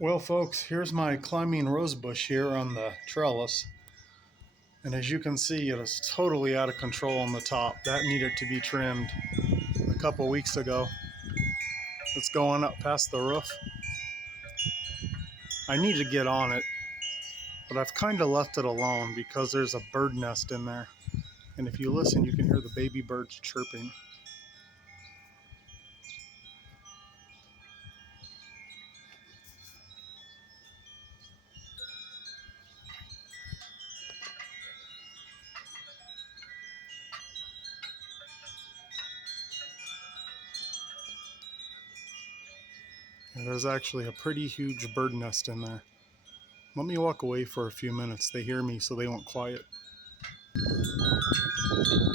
Well, folks, here's my climbing rose bush here on the trellis. And as you can see, it is totally out of control on the top. That needed to be trimmed a couple weeks ago. It's going up past the roof. I need to get on it, but I've kind of left it alone because there's a bird nest in there. And if you listen, you can hear the baby birds chirping. And there's actually a pretty huge bird nest in there. Let me walk away for a few minutes. They hear me, so they won't quiet.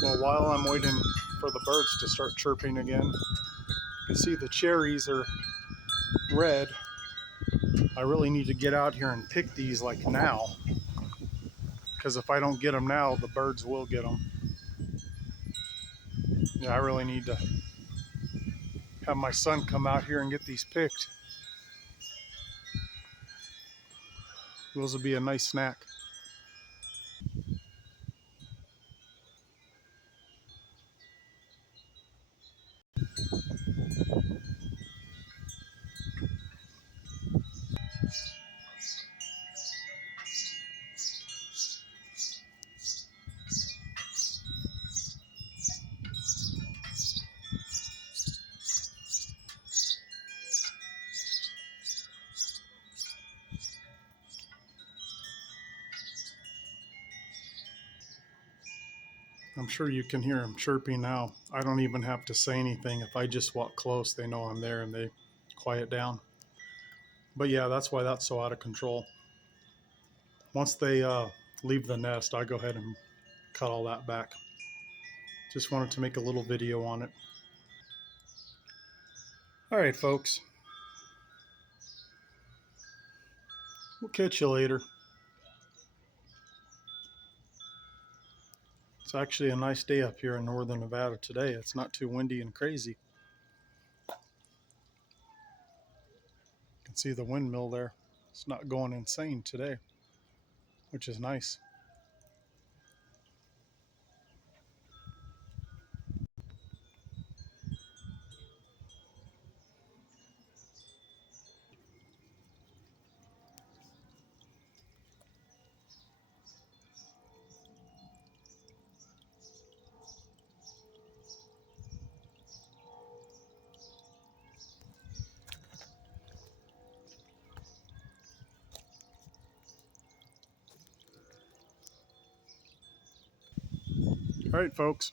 Well, while I'm waiting for the birds to start chirping again, you see the cherries are red. I really need to get out here and pick these like now, because if I don't get them now, the birds will get them. Yeah, I really need to have my son come out here and get these picked. Those will be a nice snack. I'm sure you can hear them chirping now. I don't even have to say anything. If I just walk close, they know I'm there and they quiet down. But yeah, that's why that's so out of control. Once they leave the nest, I go ahead and cut all that back. Just wanted to make a little video on it. All right, folks. We'll catch you later. It's actually a nice day up here in northern Nevada today. It's not too windy and crazy. You can see the windmill there. It's not going insane today, which is nice. All right, folks.